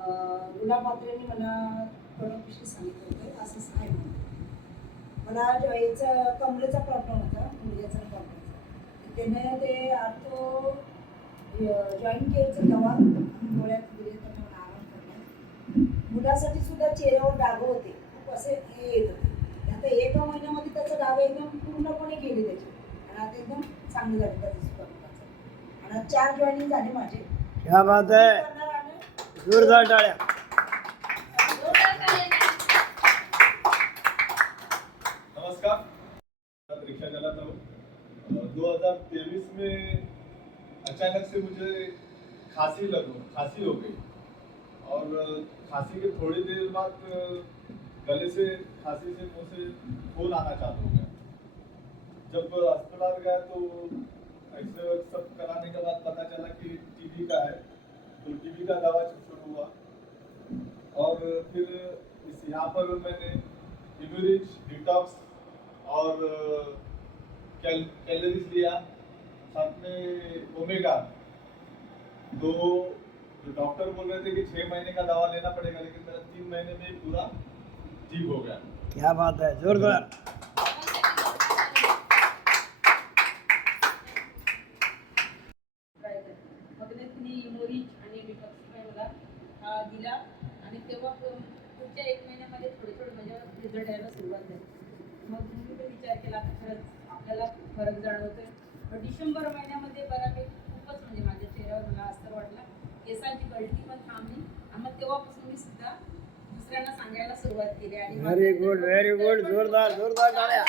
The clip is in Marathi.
गुलाब पात्रेंनी मला प्रोडक्टविषयी सांगितलं होतं. असंच आहे म्हणून मला याचा कमरेचा प्रॉब्लेम होता, मुलग्याचा प्रॉब्लेम. त्याने ते आर्थो जॉईंट केअरचं दवा गोळ्यात दिले, त्याने मला आराम पडला. मुलासाठी सुद्धा चेहऱ्यावर डाग होते, खूप असे हे येत होते. आता एका महिन्यामध्ये त्याचं डाग एकदम पूर्णपणे गेले त्याचे, आणि आता एकदम चांगलं झालं त्याचं सुद्धा मुलाचं. आणि 4 जॉईनिंग झाले माझे. क्या बात है, जोरदार टाळ्या. नमस्कार, रिक्शा चलाता हूँ। 2023 में अचानक से मुझे खांसी हो गई, और खांसी के थोड़ी देर बाद गले से खांसी से मुंह से खून आना चालू हो गया। जब अस्पताल गया तो एक्सरे सब कराने के बाद पता चला कि टीबी का है, तो टीबी का दवा शुरू हुआ। और फिर यहाँ पर मैंने इम्यूरिच, डिटॉक्स और कैलोरीज लिया, साथ में ओमेगा। तो जो डॉक्टर बोल रहे थे कि 6 महीने का दवा लेना पड़ेगा, लेकिन मेरा 3 महीने में ही पूरा ठीक हो गया। क्या बात है, जोरदार. इम्यूरिच आणि डिटॉक्स मला दिला, आणि तेव्हा पुढच्या 1 महिन्यामध्ये थोडे म्हणजे रिझल्ट यायला सुरुवात झाली. मग मी तो विचार केला, खरंच आपल्याला फरक जाणवतोय. मग डिसेंबर महिन्यामध्ये बऱ्यापैकी खूपच म्हणजे माझ्या चेहऱ्यावर मला अस्तर वाटला, केसांची गळती पण थांबली. आणि मग तेव्हापासून मी सुद्धा दुसऱ्यांना सांगायला सुरुवात केली. आणि व्हेरी गुड, जोरदार टाळ्या.